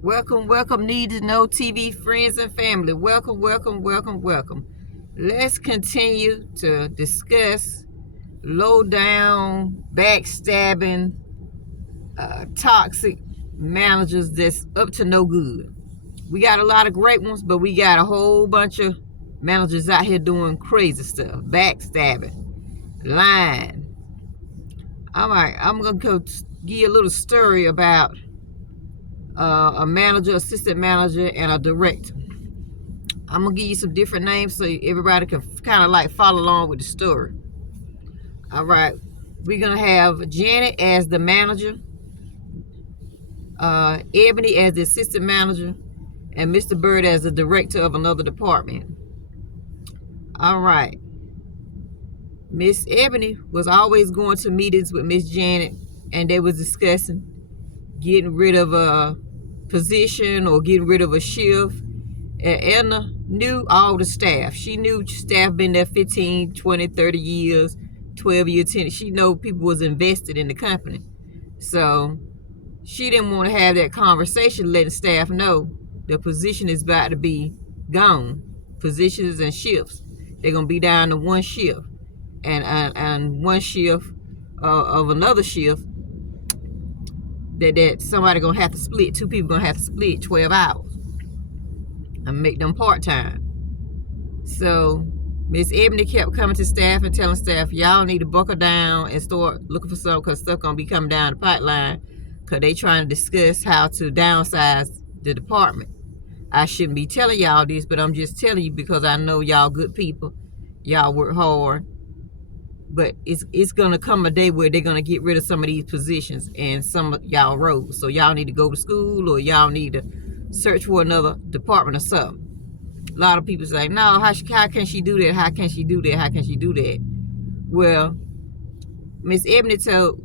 Welcome, Need to Know TV friends and family. Welcome. Let's continue to discuss low down, backstabbing, toxic managers that's up to no good. We got a lot of great ones, but we got a whole bunch of managers out here doing crazy stuff, backstabbing, lying. All right, I'm going to give you a little story about a manager, assistant manager, and a director. I'm gonna give you some different names so everybody can kind of like follow along with the story. All right, we're gonna have Janet as the manager, Ebony as the assistant manager, and Mr. Bird as the director of another department. All right, Miss Ebony was always going to meetings with Miss Janet, and they was discussing getting rid of a position or getting rid of a shift. And Edna knew all the staff. She knew staff been there 15, 20, 30 years, 12 years, 10. She know people was invested in the company. So she didn't want to have that conversation letting staff know the position is about to be gone. Positions and shifts. They're going to be down to one shift. And one shift of another shift that somebody going to have to split. Two people going to have to split 12 hours. And make them part-time. So Miss Ebony kept coming to staff and telling staff, y'all need to buckle down and start looking for something because stuff gonna be coming down the pipeline because they trying to discuss how to downsize the department. I shouldn't be telling y'all this, but I'm just telling you because I know y'all good people. Y'all work hard. But it's gonna come a day where they're gonna get rid of some of these positions and some of y'all roles. So y'all need to go to school or y'all need to search for another department or something. A lot of people say, no, how can she do that? How can she do that? How can she do that? Well, Miss Ebony told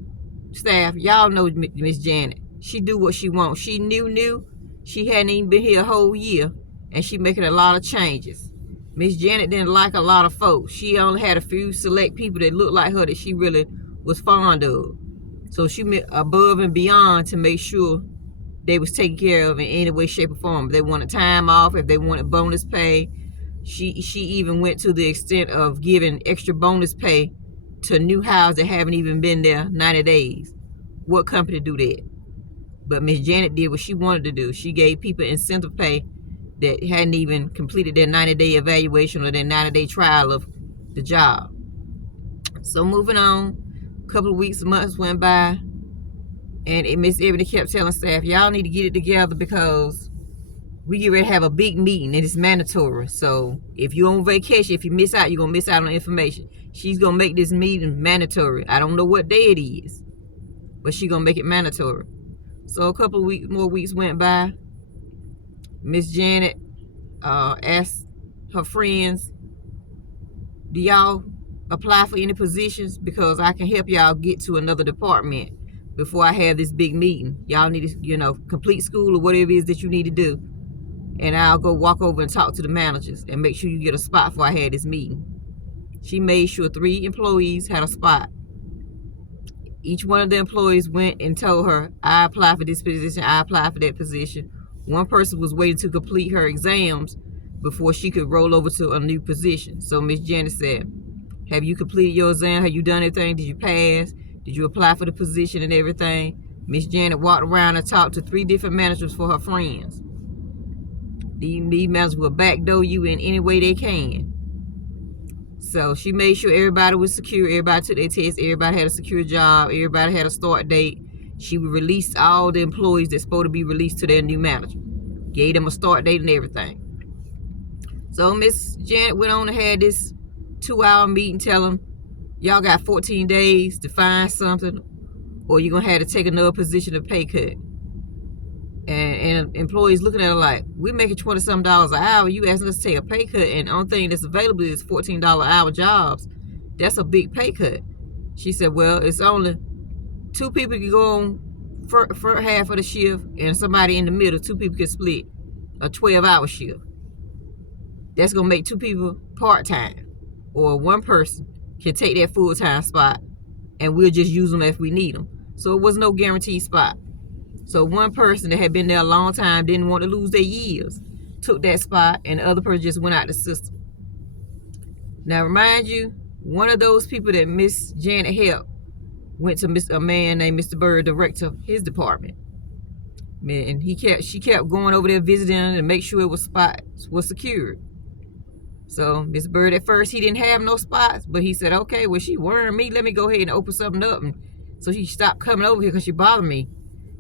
staff, y'all know Miss Janet. She do what she wants. She knew. She hadn't even been here a whole year, and she making a lot of changes. Miss Janet didn't like a lot of folks. She only had a few select people that looked like her that she really was fond of. So she went above and beyond to make sure they was taken care of in any way, shape, or form. If they wanted time off, if they wanted bonus pay, she even went to the extent of giving extra bonus pay to new hires that haven't even been there 90 days. What company do that? But Miss Janet did what she wanted to do. She gave people incentive pay that hadn't even completed their 90-day evaluation or their 90-day trial of the job. So moving on, a couple of weeks, months went by, and Miss Ebony kept telling staff, y'all need to get it together because we get ready to have a big meeting and it's mandatory. So if you're on vacation, if you miss out, you're going to miss out on information. She's going to make this meeting mandatory. I don't know what day it is, but she's going to make it mandatory. So a couple of more weeks went by. Miss Janet asked her friends, do y'all apply for any positions? Because I can help y'all get to another department before I have this big meeting. Y'all need to, complete school or whatever it is that you need to do. And I'll go walk over and talk to the managers and make sure you get a spot before I had this meeting. She made sure 3 employees had a spot. Each one of the employees went and told her, I apply for this position, I apply for that position. One person was waiting to complete her exams before she could roll over to a new position. So Miss Janet said, have you completed your exam? Have you done anything? Did you pass? Did you apply for the position and everything? Miss Janet walked around and talked to 3 different managers for her friends. These managers will backdoor you in any way they can. So she made sure everybody was secure. Everybody took their test. Everybody had a secure job. Everybody had a start date. She released all the employees that's supposed to be released to their new manager. Gave them a start date and everything. So Miss Janet went on and had this 2-hour meeting telling them, y'all got 14 days to find something or you're going to have to take another position of pay cut. And employees looking at her like, we're making $20-something an hour. You asking us to take a pay cut and the only thing that's available is $14 an hour jobs. That's a big pay cut. She said, well, it's only 2 people can go on for half of the shift and somebody in the middle. 2 people can split a 12-hour shift. That's going to make 2 people part-time. Or one person can take that full-time spot and we'll just use them if we need them. So it was no guaranteed spot. So one person that had been there a long time didn't want to lose their years, took that spot, and the other person just went out the system. Now, remind you, one of those people that Miss Janet helped went to a man named Mr. Bird, director of his department. And she kept going over there visiting and make sure it was spots was secured. So Mr. Bird at first he didn't have no spots, but he said, okay, well she worrying me, let me go ahead and open something up. And so she stopped coming over here because she bothered me,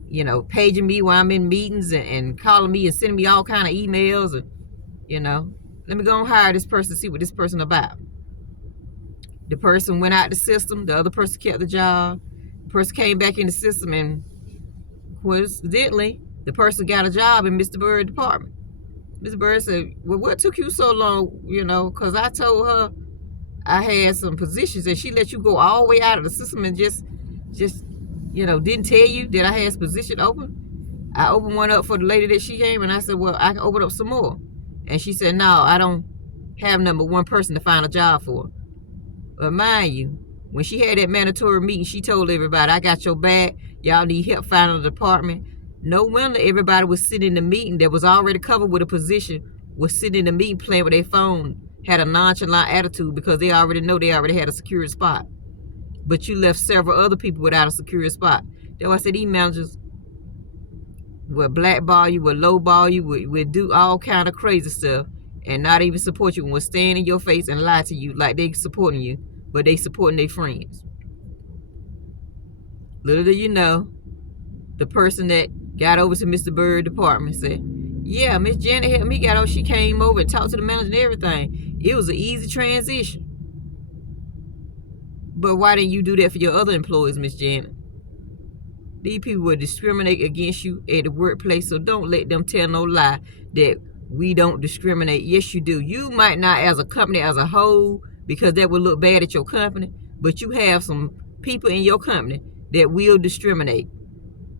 you know, paging me while I'm in meetings and calling me and sending me all kind of emails and, you know, let me go and hire this person, see what this person about. The person went out the system, the other person kept the job. The person came back in the system, and coincidentally, the person got a job in Mr. Bird's department. Mr. Bird said, well, what took you so long, you know, because I told her I had some positions and she let you go all the way out of the system and just you know, didn't tell you that I had a position open. I opened one up for the lady that she came, and I said, well, I can open up some more. And she said, no, I don't have number one person to find a job for. But mind you, when she had that mandatory meeting, she told everybody, I got your back. Y'all need help finding a department. No wonder everybody was sitting in the meeting that was already covered with a position, was sitting in the meeting playing with their phone, had a nonchalant attitude because they already know they already had a secure spot. But you left several other people without a secure spot. That's why I said these managers will blackball you, will lowball you, will do all kind of crazy stuff and not even support you and will stand in your face and lie to you like they supporting you, but they supporting their friends. Little do you know, the person that got over to Mr. Bird's department said, yeah, Miss Janet helped me get over. She came over and talked to the manager and everything. It was an easy transition. But why didn't you do that for your other employees, Miss Janet? These people will discriminate against you at the workplace, so don't let them tell no lie that we don't discriminate. Yes, you do. You might not as a company as a whole, because that would look bad at your company, but you have some people in your company that will discriminate,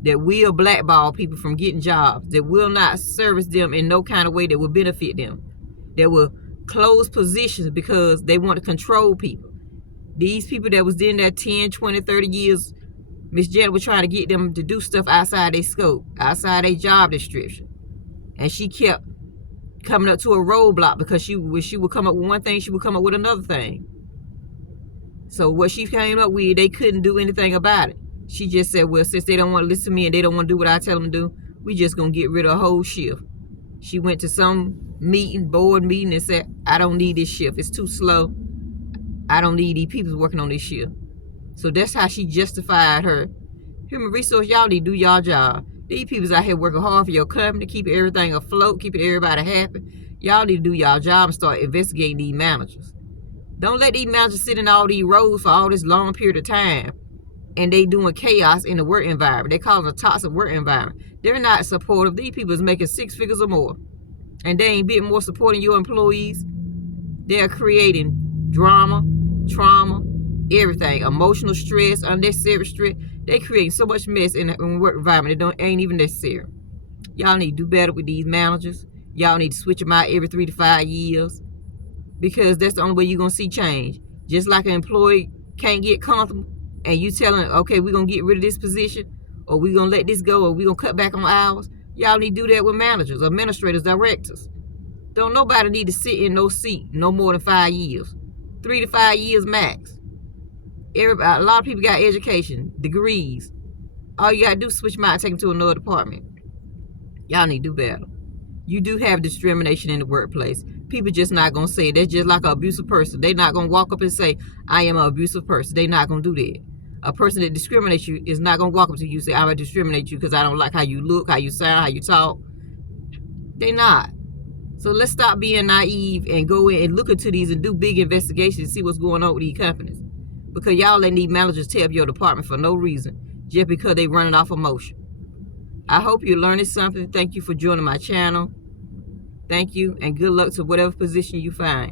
that will blackball people from getting jobs, that will not service them in no kind of way that will benefit them, that will close positions because they want to control people. These people that was in there 10, 20, 30 years, Miss Janet was trying to get them to do stuff outside their scope, outside their job description. And she kept coming up to a roadblock because she would come up with one thing, she would come up with another thing. So what she came up with, they couldn't do anything about it. She just said, well, since they don't want to listen to me and they don't want to do what I tell them to do, we just going to get rid of a whole shift. She went to some meeting, board meeting, and said, I don't need this shift. It's too slow. I don't need these people working on this shift. So that's how she justified her. Human resource, y'all need to do y'all job. These people out here working hard for your company, keeping everything afloat, keeping everybody happy. Y'all need to do y'all job and start investigating these managers. Don't let these managers sit in all these roles for all this long period of time and they doing chaos in the work environment. They call it a toxic work environment. They're not supportive. These people is making 6 figures or more, and they ain't been more supporting your employees. They're creating drama, trauma, everything, emotional stress, unnecessary stress. They create so much mess in the work environment that ain't even necessary. Y'all need to do better with these managers. Y'all need to switch them out every 3 to 5 years, because that's the only way you're going to see change. Just like an employee can't get comfortable and you telling, okay, we're going to get rid of this position, or we're going to let this go, or we're going to cut back on hours. Y'all need to do that with managers, administrators, directors. Don't nobody need to sit in no seat no more than 5 years. 3 to 5 years max. Everybody, a lot of people got education, degrees. All you got to do is switch them out and take them to another department. Y'all need to do better. You do have discrimination in the workplace. People just not going to say it. That's just like an abusive person. They're not going to walk up and say, I am an abusive person. They're not going to do that. A person that discriminates you is not going to walk up to you and say, I'm going to discriminate you because I don't like how you look, how you sound, how you talk. They're not. So let's stop being naive and go in and look into these and do big investigations and see what's going on with these companies. Because y'all letting these managers tear up your department for no reason, just because they running off emotion. I hope you're learning something. Thank you for joining my channel. Thank you, and good luck to whatever position you find.